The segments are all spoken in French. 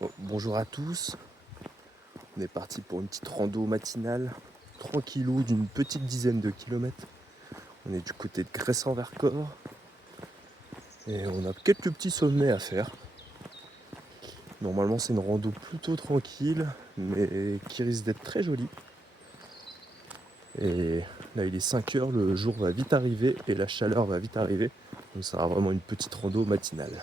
Bon, bonjour à tous, on est parti pour une petite rando matinale, tranquillou, d'une petite dizaine de kilomètres. On est du côté de Cressan-Vercors et on a quelques petits sommets à faire. Normalement c'est une rando plutôt tranquille, mais qui risque d'être très jolie. Et là il est 5 heures, le jour va vite arriver et la chaleur va vite arriver. Donc ça sera vraiment une petite rando matinale.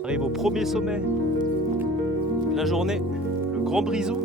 On arrive au premier sommet de la journée, le Grand Brisou.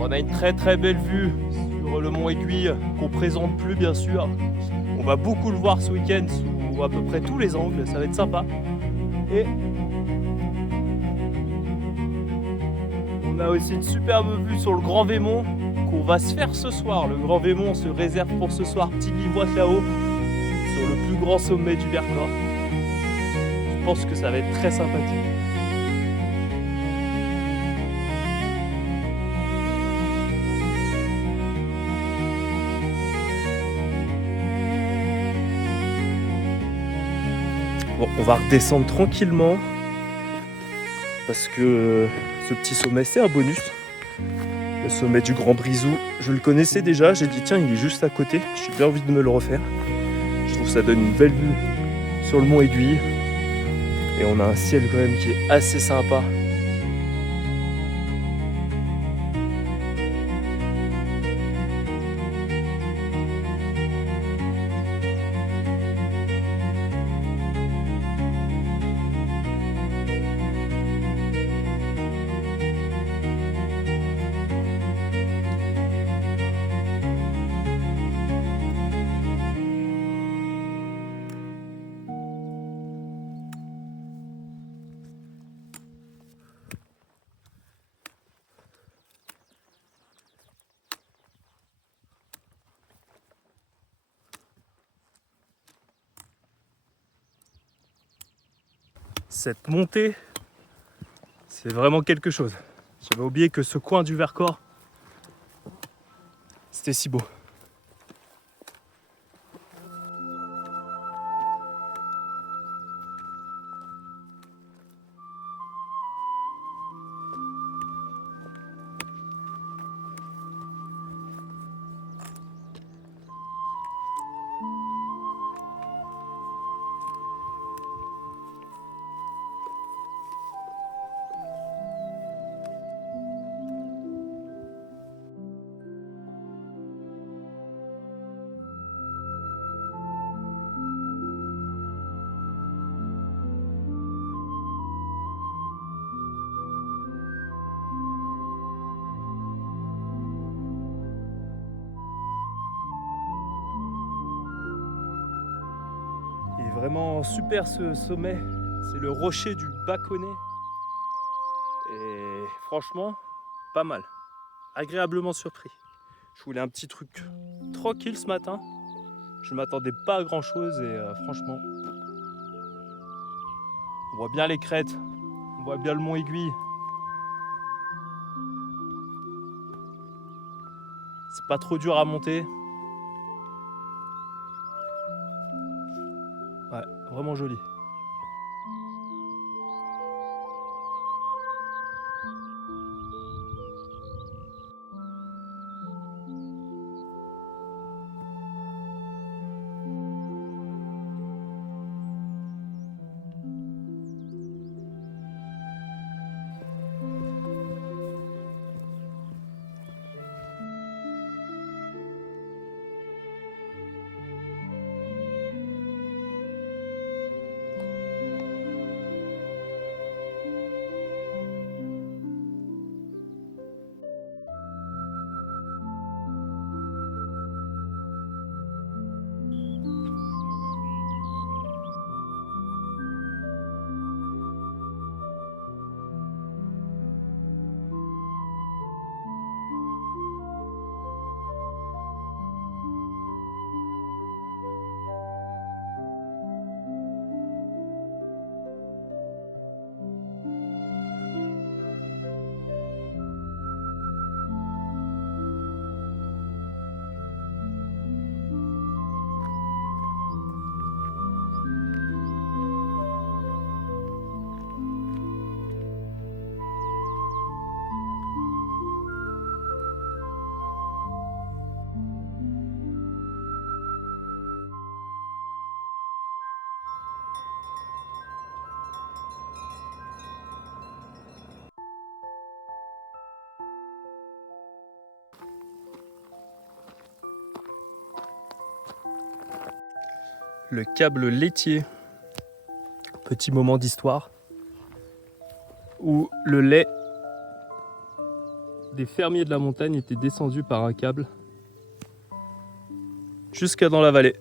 On a une très belle vue sur le mont Aiguille qu'on présente plus bien sûr. On va beaucoup le voir ce week-end sous à peu près tous les angles, ça va être sympa. Et on a aussi une superbe vue sur le Grand Vémont qu'on va se faire ce soir. Le Grand Vémont se réserve pour ce soir, petit bivouac là-haut, sur le plus grand sommet du Vercors. Je pense que ça va être très sympathique. Bon, on va redescendre tranquillement parce que ce petit sommet c'est un bonus. Le sommet du Grand Brisou, je le connaissais déjà, j'ai dit tiens il est juste à côté, j'ai bien envie de me le refaire. Je trouve que ça donne une belle vue sur le mont Aiguille et on a un ciel quand même qui est assez sympa. Cette montée, c'est vraiment quelque chose. J'avais oublié que ce coin du Vercors, c'était si beau. Il est vraiment super ce sommet, c'est le rocher du Baconnais. Et franchement, pas mal, agréablement surpris. Je voulais un petit truc tranquille ce matin. Je m'attendais pas à grand chose et franchement, on voit bien les crêtes, on voit bien le mont Aiguille. C'est pas trop dur à monter. Ouais, vraiment joli. Le câble laitier. Petit moment d'histoire où le lait des fermiers de la montagne était descendu par un câble jusqu'à dans la vallée.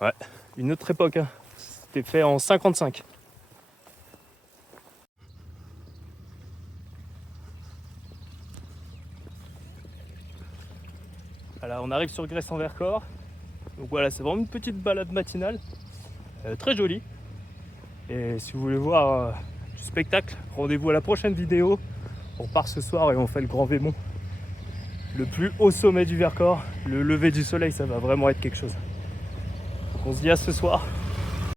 Ouais, une autre époque, hein. C'était fait en 55. Voilà, on arrive sur Gresse-en-Vercors. Donc voilà, c'est vraiment une petite balade matinale, très jolie. Et si vous voulez voir du spectacle, rendez-vous à la prochaine vidéo. On part ce soir et on fait le Grand Vémont, le plus haut sommet du Vercors. Le lever du soleil, ça va vraiment être quelque chose. Donc on se dit à ce soir.